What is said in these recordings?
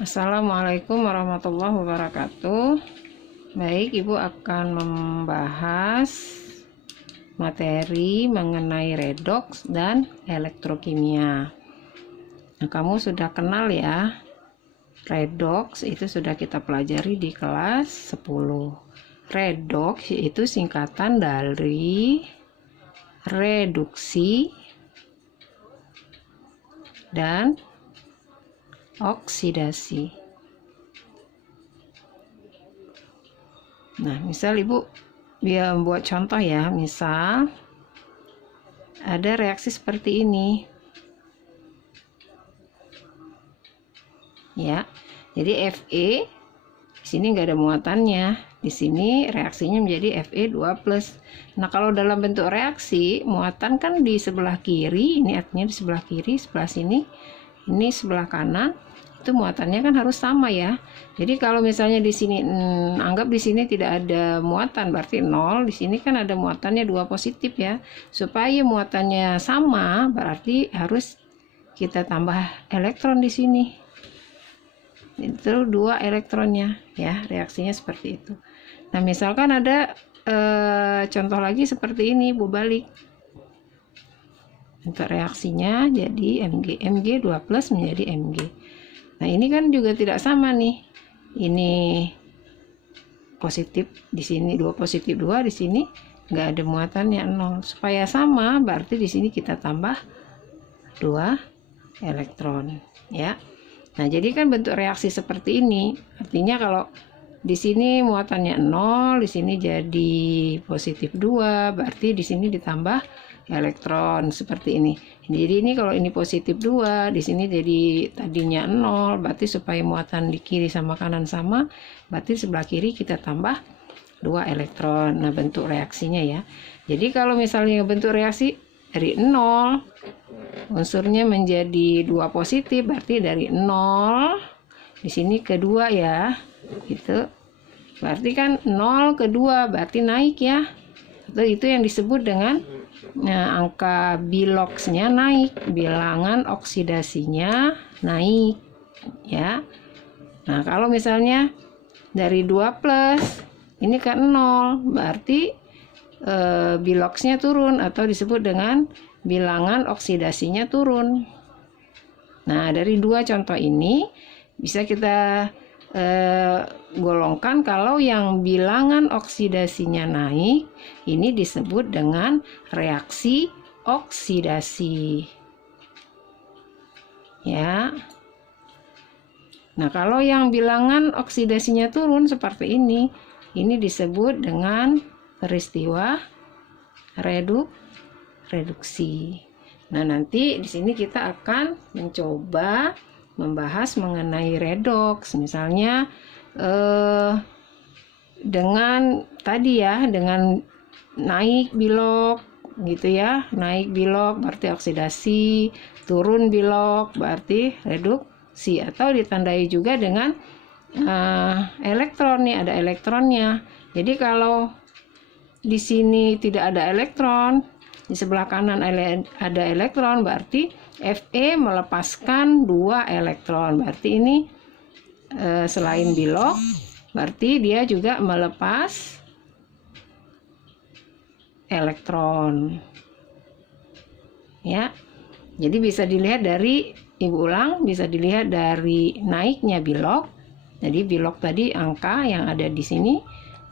Assalamualaikum warahmatullahi wabarakatuh. Baik, Ibu akan membahas materi mengenai redoks dan elektrokimia. Nah, kamu sudah kenal ya, redoks itu sudah kita pelajari di kelas 10. Redoks itu singkatan dari reduksi dan oksidasi. Nah, misal Ibu biar membuat contoh ya, misal ada reaksi seperti ini. Ya. Jadi Fe di sini nggak ada muatannya. Di sini reaksinya menjadi Fe2+. Nah, kalau dalam bentuk reaksi, muatan kan di sebelah kiri, ini artinya di sebelah kiri, sebelah sini, ini sebelah kanan. Itu muatannya kan harus sama ya. Jadi kalau misalnya di sini anggap di sini tidak ada muatan, berarti 0. Di sini kan ada muatannya 2 positif ya. Supaya muatannya sama, berarti harus kita tambah elektron di sini. Itu 2 elektronnya ya, reaksinya seperti itu. Nah, misalkan ada contoh lagi seperti ini, Bu balik. Untuk reaksinya jadi Mg 2+ menjadi Mg. Nah, ini kan juga tidak sama nih. Ini positif di sini 2 positif 2, di sini nggak ada muatannya 0. Supaya sama, berarti di sini kita tambah 2 elektron ya. Nah, jadi kan bentuk reaksi seperti ini. Artinya kalau di sini muatannya 0, di sini jadi positif 2, berarti di sini ditambah elektron seperti ini. Jadi ini kalau ini positif 2, di sini jadi tadinya 0, berarti supaya muatan di kiri sama kanan sama, berarti sebelah kiri kita tambah 2 elektron. Nah, bentuk reaksinya ya. Jadi kalau misalnya bentuk reaksi dari 0, unsurnya menjadi 2 positif, berarti dari 0 di sini ke 2 ya. Gitu. Berarti kan 0 ke 2 berarti naik ya. Itu yang disebut dengan angka biloksnya naik, bilangan oksidasinya naik ya. Nah, kalau misalnya dari 2+, ini ke 0, berarti biloksnya turun atau disebut dengan bilangan oksidasinya turun. Nah, dari 2 contoh ini bisa kita golongkan kalau yang bilangan oksidasinya naik, ini disebut dengan reaksi oksidasi ya. Nah, kalau yang bilangan oksidasinya turun seperti ini disebut dengan peristiwa reduksi. Nah, nanti di sini kita akan mencoba membahas mengenai redoks, misalnya dengan tadi ya, dengan naik bilok gitu ya, naik bilok berarti oksidasi, turun bilok berarti reduksi, atau ditandai juga dengan elektron nih, ada elektronnya. Jadi kalau di sini tidak ada elektron, di sebelah kanan ada elektron, berarti Fe melepaskan 2 elektron. Berarti ini selain bilok, berarti dia juga melepas elektron ya. Jadi bisa dilihat dari, Ibu ulang, bisa dilihat dari naiknya bilok. Jadi bilok tadi angka yang ada di sini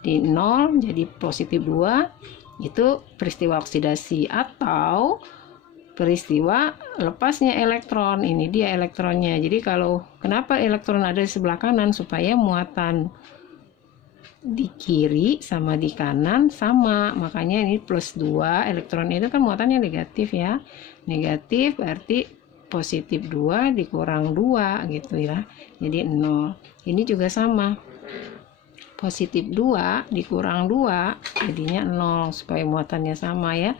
di 0 jadi positif 2, itu peristiwa oksidasi, atau peristiwa lepasnya elektron. Ini dia elektronnya. Jadi kalau kenapa elektron ada di sebelah kanan, supaya muatan di kiri sama di kanan sama, makanya ini +2. Elektron itu kan muatannya negatif ya, negatif berarti positif 2 dikurang 2 gitu ya, jadi 0. Ini juga sama, positif 2 dikurang 2 jadinya 0, supaya muatannya sama ya.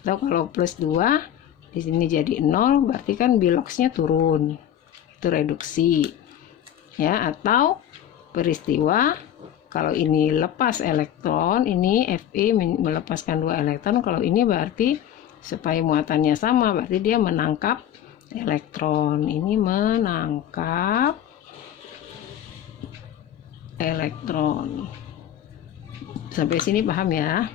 Atau kalau +2 di sini jadi 0, berarti kan biloksnya turun, itu reduksi ya. Atau peristiwa kalau ini lepas elektron, ini Fe melepaskan 2 elektron, kalau ini berarti supaya muatannya sama, berarti dia menangkap elektron. Ini menangkap elektron. Sampai sini paham ya?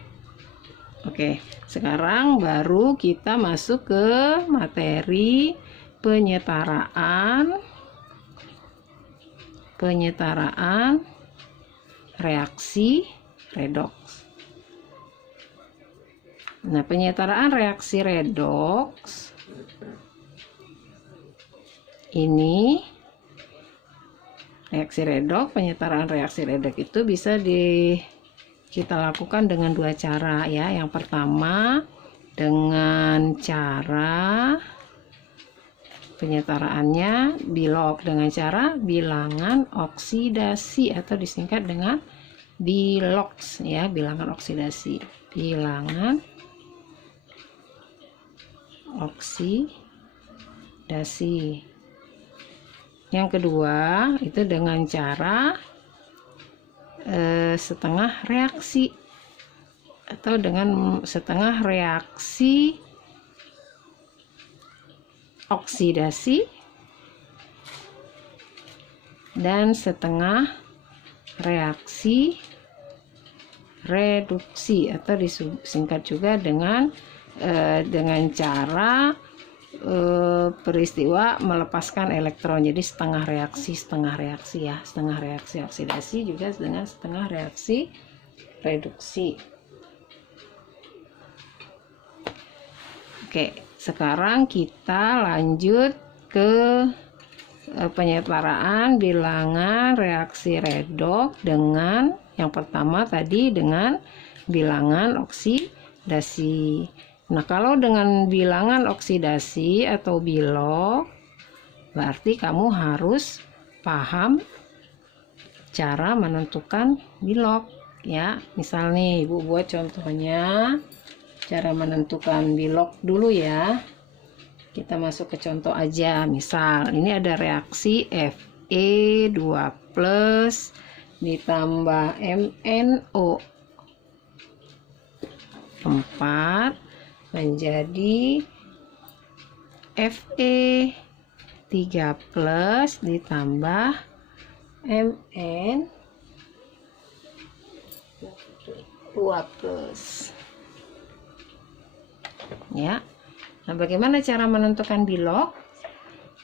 Oke, sekarang baru kita masuk ke materi penyetaraan reaksi redoks. Nah, penyetaraan reaksi redoks ini, penyetaraan reaksi redoks itu bisa kita lakukan dengan dua cara ya. Yang pertama dengan cara penyetaraannya Bilok dengan cara bilangan oksidasi atau disingkat dengan Biloks ya, bilangan oksidasi. Bilangan oksidasi. Yang kedua itu dengan cara setengah reaksi atau dengan setengah reaksi oksidasi dan setengah reaksi reduksi atau disingkat juga dengan cara peristiwa melepaskan elektron. Jadi setengah reaksi ya, setengah reaksi oksidasi juga dengan setengah reaksi reduksi. Oke, sekarang kita lanjut ke penyetaraan bilangan reaksi redoks dengan yang pertama tadi dengan bilangan oksidasi. Nah, kalau dengan bilangan oksidasi atau Bilok, berarti kamu harus paham cara menentukan Bilok ya. Misal nih Ibu buat contohnya cara menentukan Bilok dulu ya. Kita masuk ke contoh aja. Misal ini ada reaksi Fe2+ ditambah MnO4 menjadi Fe3+ ditambah Mn2+ ya. Nah, bagaimana cara menentukan Bilok?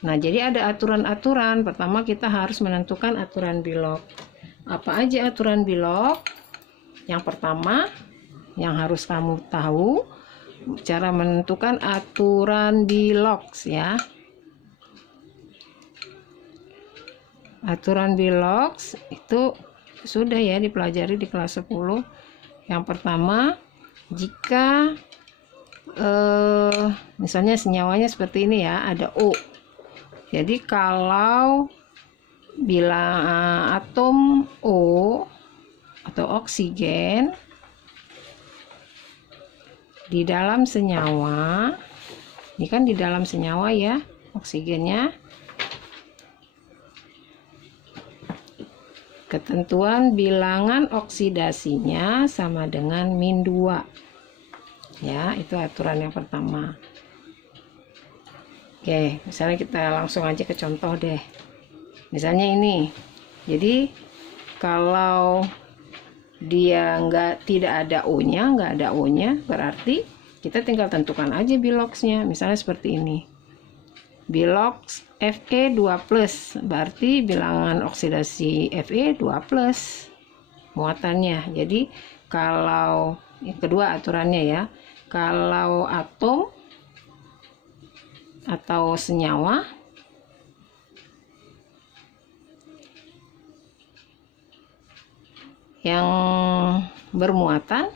Nah, jadi ada aturan-aturan. Pertama kita harus menentukan aturan Bilok. Apa aja aturan Bilok? Yang pertama yang harus kamu tahu cara menentukan aturan Bilok ya. Aturan Bilok itu sudah ya dipelajari di kelas 10. Yang pertama, jika misalnya senyawanya seperti ini ya, ada O. Jadi kalau bila atom O atau oksigen di dalam senyawa, ini kan di dalam senyawa ya oksigennya, ketentuan bilangan oksidasinya sama dengan -2 ya. Itu aturan yang pertama. Oke, misalnya kita langsung aja ke contoh deh. Misalnya ini, jadi kalau dia tidak ada O-nya, berarti kita tinggal tentukan aja Biloksnya. Misalnya seperti ini, Biloks Fe2+, berarti bilangan oksidasi Fe2+ muatannya. Jadi kalau yang kedua aturannya ya, kalau atom atau senyawa yang bermuatan,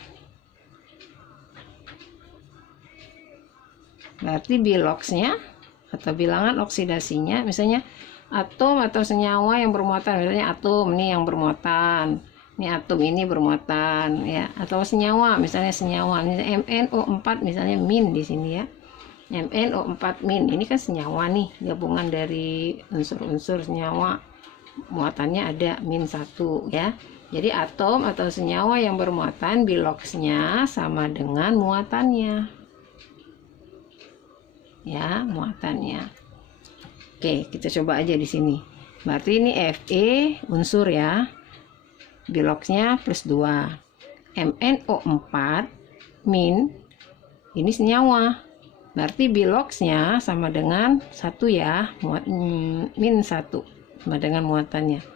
berarti Biloksnya atau bilangan oksidasinya, misalnya atom atau senyawa yang bermuatan, misalnya atom ini yang bermuatan, ini atom ini bermuatan ya, atau senyawa misalnya MnO4 misalnya min di sini ya, MnO4 min, ini kan senyawa nih, gabungan dari unsur-unsur senyawa, muatannya ada -1 ya. Jadi atom atau senyawa yang bermuatan Biloksnya sama dengan muatannya ya, muatannya. Oke, kita coba aja di sini. Berarti ini Fe unsur ya, biloknya plus 2. MnO4 min, ini senyawa, berarti biloksnya sama dengan 1 ya, min 1 sama dengan muatannya.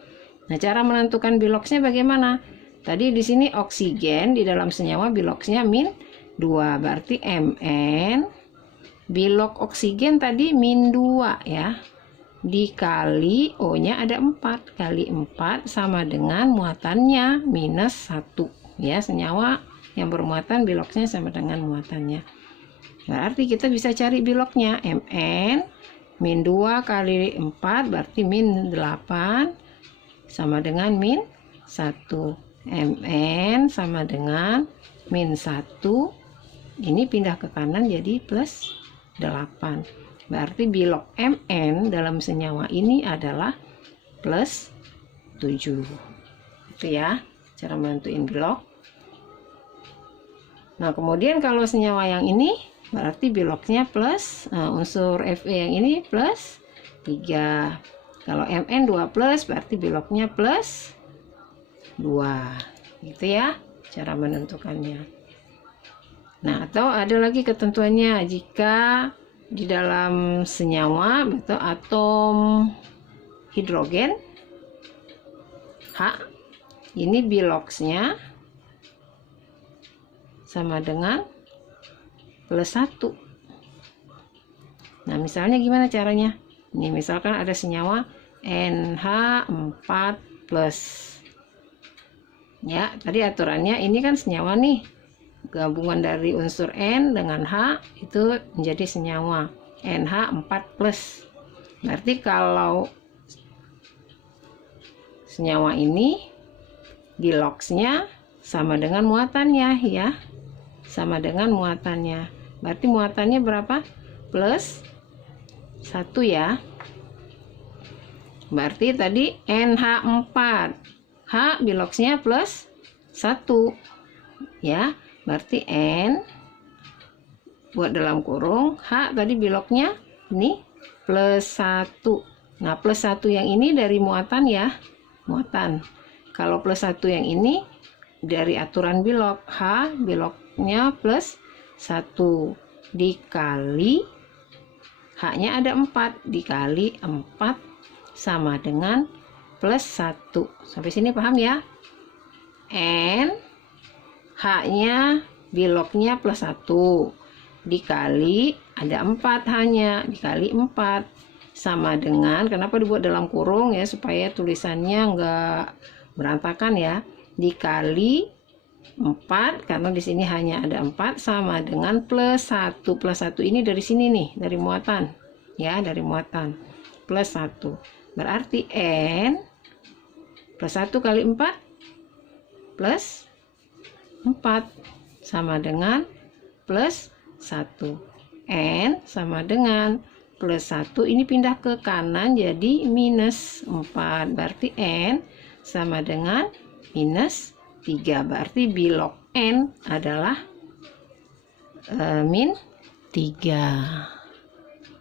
Nah, cara menentukan biloksnya bagaimana? Tadi di sini oksigen di dalam senyawa biloksnya min 2, berarti Mn bilok oksigen tadi min 2 ya, dikali O-nya ada 4, kali 4 sama dengan muatannya minus 1 ya, senyawa yang bermuatan biloksnya sama dengan muatannya. Berarti kita bisa cari biloknya, Mn min 2 kali 4 berarti min 8 sama dengan min 1. Mn sama dengan min 1, ini pindah ke kanan jadi plus 8. Berarti bilok Mn dalam senyawa ini adalah plus 7. Itu ya cara menentuin bilok. Nah, kemudian kalau senyawa yang ini berarti biloknya plus, unsur Fe yang ini plus 3. Kalau Mn 2 plus berarti biloknya plus 2. Gitu ya cara menentukannya. Nah, atau ada lagi ketentuannya, jika di dalam senyawa atau atom hidrogen H, ini biloksnya sama dengan plus 1. Nah, misalnya gimana caranya? Ini misalkan ada senyawa NH4+. Ya, tadi aturannya ini kan senyawa nih. Gabungan dari unsur N dengan H itu menjadi senyawa NH4+. Berarti kalau senyawa ini biloksnya sama dengan muatannya ya. Sama dengan muatannya. Berarti muatannya berapa? Plus 1 ya. Berarti tadi NH4. H biloksnya plus 1 ya. Berarti N buat dalam kurung, H tadi biloknya ini plus 1. Nah, plus 1 yang ini dari muatan ya, muatan. Kalau plus 1 yang ini dari aturan bilok, H biloknya plus 1 dikali H-nya ada 4 dikali 4 sama dengan plus 1. Sampai sini paham ya? N H-nya biloknya plus 1 dikali ada 4 hanya dikali 4 sama dengan, kenapa dibuat dalam kurung ya, supaya tulisannya enggak berantakan ya, dikali 4 karena di sini hanya ada 4 sama dengan plus 1. Plus 1 ini dari sini nih, dari muatan ya, dari muatan plus 1. Berarti N plus 1 kali 4 plus 4 sama dengan plus 1. N sama dengan plus 1, ini pindah ke kanan jadi minus 4. Berarti N sama dengan minus 3. Berarti bilok N adalah min 3.